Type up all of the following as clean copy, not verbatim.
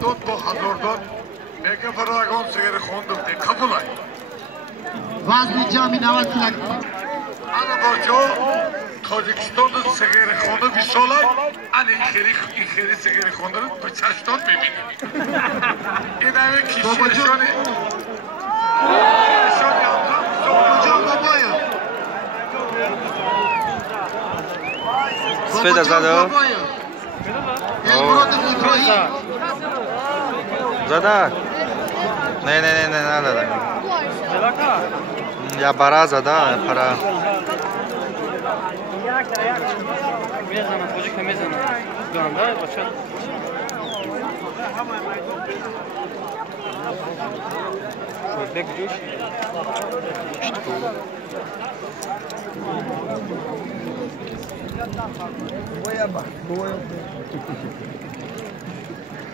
داد با 1000 داد میگه فراغان سیر خوندم دی قبولای وزن جمعی 90 کیلو انا باجا تاجیکستان سیر خونده بیشالای انا این خیلی سیر خونده رو به چشتان ببینیم این همه کشیشانی Sveda zada. Zada. Ne, nada. Ya para zada, para. Mezana, çocuk da mezana. Şu anda başa. Bek juice.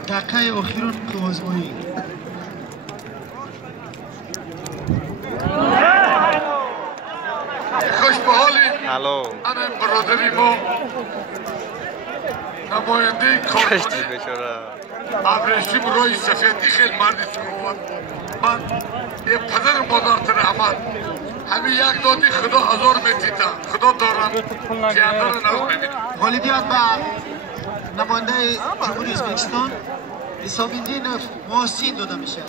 دقیقه اخیرون کوازمایی خوش به حالی Halo. انا برادری ما نماینده Kaçtı کارخانه beşara. ابریشم روی سفیدی خیلی مردی سخوان من یه پدر مادرت رحمت همین یک دادی خدا 1000 میتیتا خدا دارم که اندر نو ببینیم غالیبیت به نماینده جمهوری ازبکستان حسابیدین محسین داده میشه